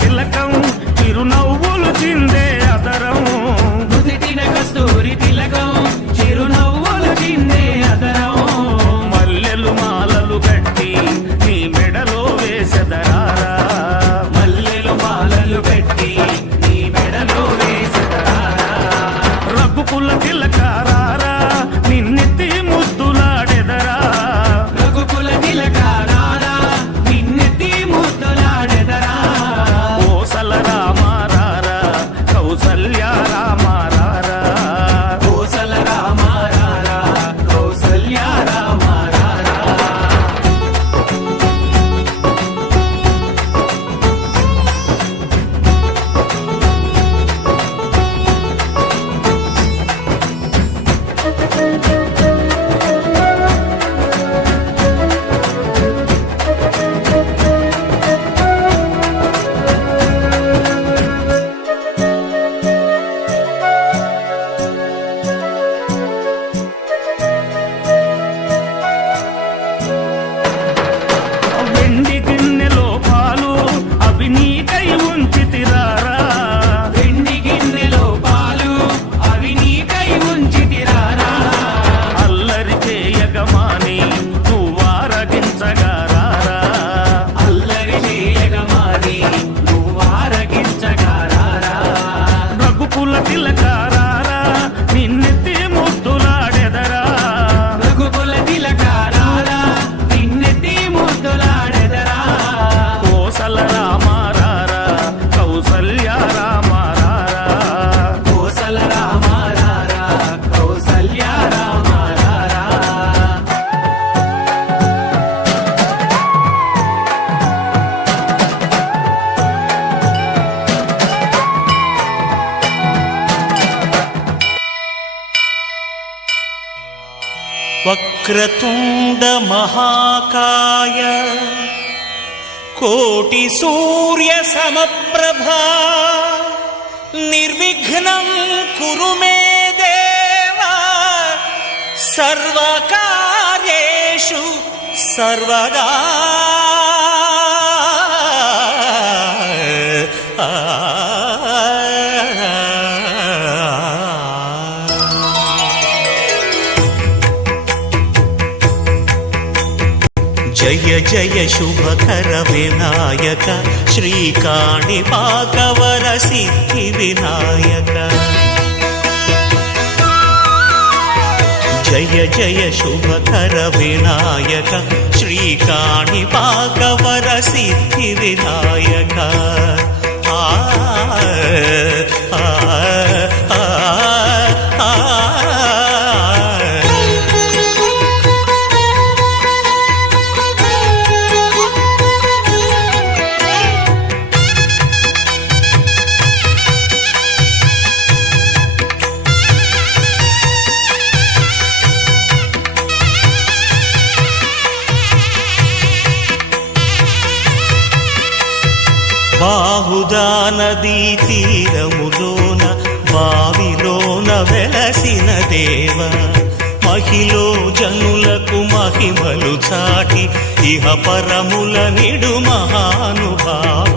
తిలకం చిరునవ్వులు చిందే అదరం నుదిటిన కస్తూరి తిలకం చిరునవ్వులు చిందే అదరం మల్లెలు మాలలు కట్టి నీ మెడలో వేసెదరారా మల్లెలు మాలలు కట్టి నీ మెడలో వేసెదరారా రఘుకుల తిలకారారా నిన్నెత్తి ముద్దులాడెదరా రఘుకుల తిలకారారా నిన్నెత్తి ముద్దులాడెదరా కోసల రామారారా కౌసల్య రామారారా కోసల రామారారా కౌసల్య రామారారా వెండి గిన్నెలో పాలు అవి నీకై ఉంచితిరారా వెండి గిన్నెలో పాలు అవి నీకై ఉంచితిరారా అల్లరి చేయగమాని నువ్వారగించగారారా అల్లరి చేయగమాని నువ్వారగించగారారా రఘుకుల తిలకారారా నిన్నెత్తి ముద్దులాడెదరా రఘుకుల తిలకారారా నిన్నెత్తి ముద్దులాడెదరా కోసల రామారారా కౌసల్య రామారారా కోసల రామారారా కౌసల్య రామారారా వక్రతుండ మహాకాయ కోటి సూర్య సమప్రభా నిర్విఘ్నం కురు మే దేవ సర్వకార్యేషు సర్వదా జయ జయ శుభకర వినాయక శ్రీకాణిపాకవర సిద్ధి వినాయక జయ జయ శుభకర వినాయక శ్రీకాణిపాకవర సిద్ధి వినాయక ఆ ఆ ఆ ఆ బాహుదా నదీ తీరములోన బావిలోన వెలసిన దేవ మహిలో జనులకు మహిమలు చాటి ఇహ పరముల నిడు మహానుభావ